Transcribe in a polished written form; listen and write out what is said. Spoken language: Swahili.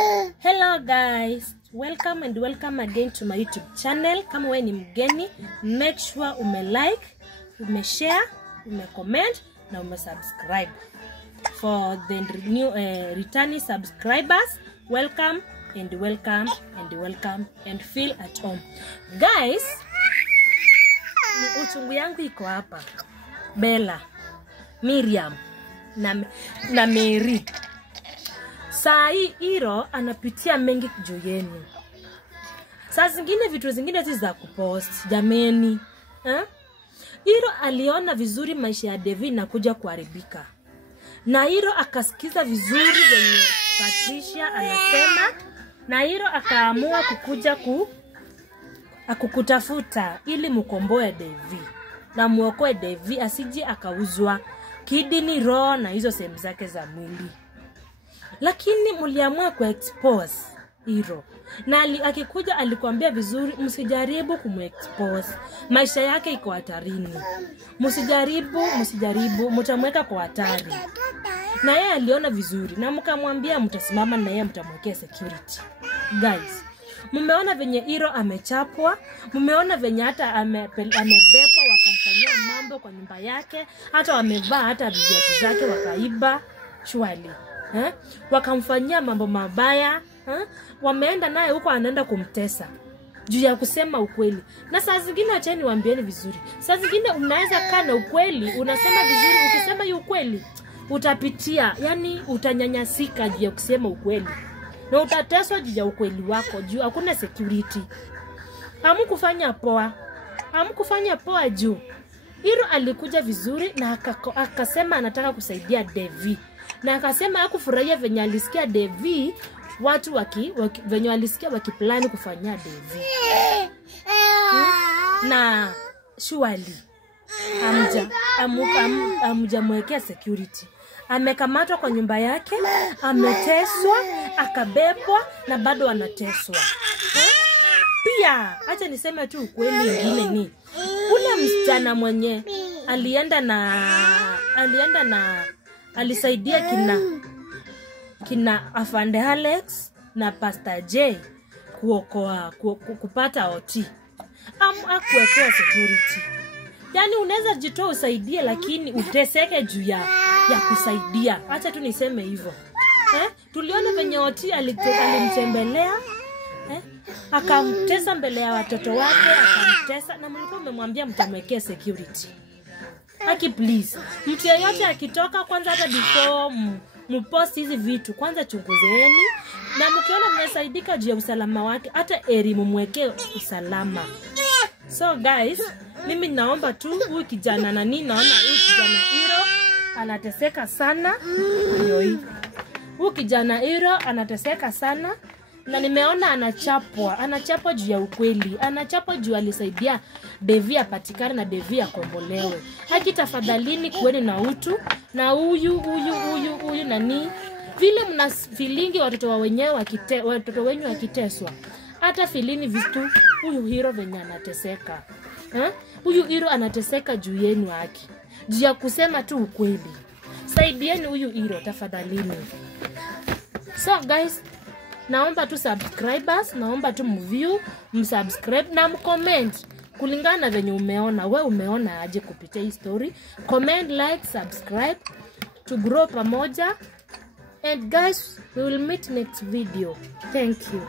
Hello guys, welcome and welcome again to my YouTube channel. Kama wewe ni mgeni, make sure ume-like, ume-share, ume-comment na ume-subscribe. For the new returning subscribers, welcome and welcome and welcome and feel at home. Guys, ni uchungu yangu iko hapa. Bella, Miriam na Mary. Sai Iro anapitia mengi juu yenu. Saa zingine vitu zingine si za kupost, jameni. Iro aliona vizuri maisha ya Devi na kuja kuharibika. Na Iro akasikiza vizuri venye Patricia anasema, na Iro akaamua kukuja akukutafuta ili mukomboe Devi. Na muokoe Devi asije akauzwa kidney, roho na hizo sehemu zake za mwili. Lakini muliamua kuexpose Iro. Na akikuja alikuambia vizuri, msijaribu kumexpose. Maisha yake iko hatarini. Msijaribu, mtamweka kwa hatari. Na yeye aliona vizuri na mkamwambia mtasimama na yeye mtamwekea security. Guys, mumeona venye Iro amechapwa, mumeona venye hata amebeba wakamfanyia mambo kwa nyumba yake, hata wamevaa hata viatu zake wakaiba shwali. Wakamfanyia mambo mabaya, wameenda naye huko anaenda kumtesa juu ya kusema ukweli. Na saa zingine acheni waambieni vizuri, saa zingine unaweza kana ukweli, unasema vizuri, ukisema yu ukweli utapitia, yani utanyanyasika juu ya kusema ukweli, na utateswa juu ya ukweli wako, juu hakuna security. Hamkufanya poa juu Iro alikuja vizuri na akasema anataka kusaidia Devi. Na akasema hakufurahia venye alisikia Devi, watu venye walisikia wakiplani kufanyia Devi. Na surely amjamwekea security. Amekamatwa kwa nyumba yake, ameteswa, akabebwa na bado anateswa. Pia acha niseme tu ukweli ingine ni ule msichana mwenye alisaidia kina Afande Alex na Pastor J kupata OT. Hakuwekea security. Yani unaweza jitoa usaidie, lakini uteseke juu ya kusaidia. Acha tu niseme hivyo. Tuliona venye OT alimtembelea, akamtesa mbele ya watoto wake, akamtesa, na mlikuwa mmemwambia mtamwekea security. Haki please, mtu yeyote akitoka kwanza, hata before mpost hizi vitu, kwanza chunguzeni, na mkiona mnasaidika juu ya usalama wake, hata mumwekee usalama. So guys, mimi naomba tu huyu kijana naona huyu kijana Iro anateseka sana. Huyu kijana Iro anateseka sana, na nimeona anachapwa juu ya ukweli. Anachapwa juu alisaidia Devi apatikane na Devi akombolewe. Haki tafadhalini kuweni na utu, na huyu nani vile mna feelingi watoto wenyu wakiteswa. Hata feelini vitu huyu Iro venye anateseka. Huyu Iro anateseka juu yenu haki. Juu ya kusema tu ukweli. Saidieni huyu Iro tafadhalini. So guys, naomba tu subscribers, naomba tu msubscribe na mcomment kulingana na venye umeona. Wewe umeona aje kupitia hii story? Comment, like, subscribe to grow pamoja. And guys, we will meet next video. Thank you.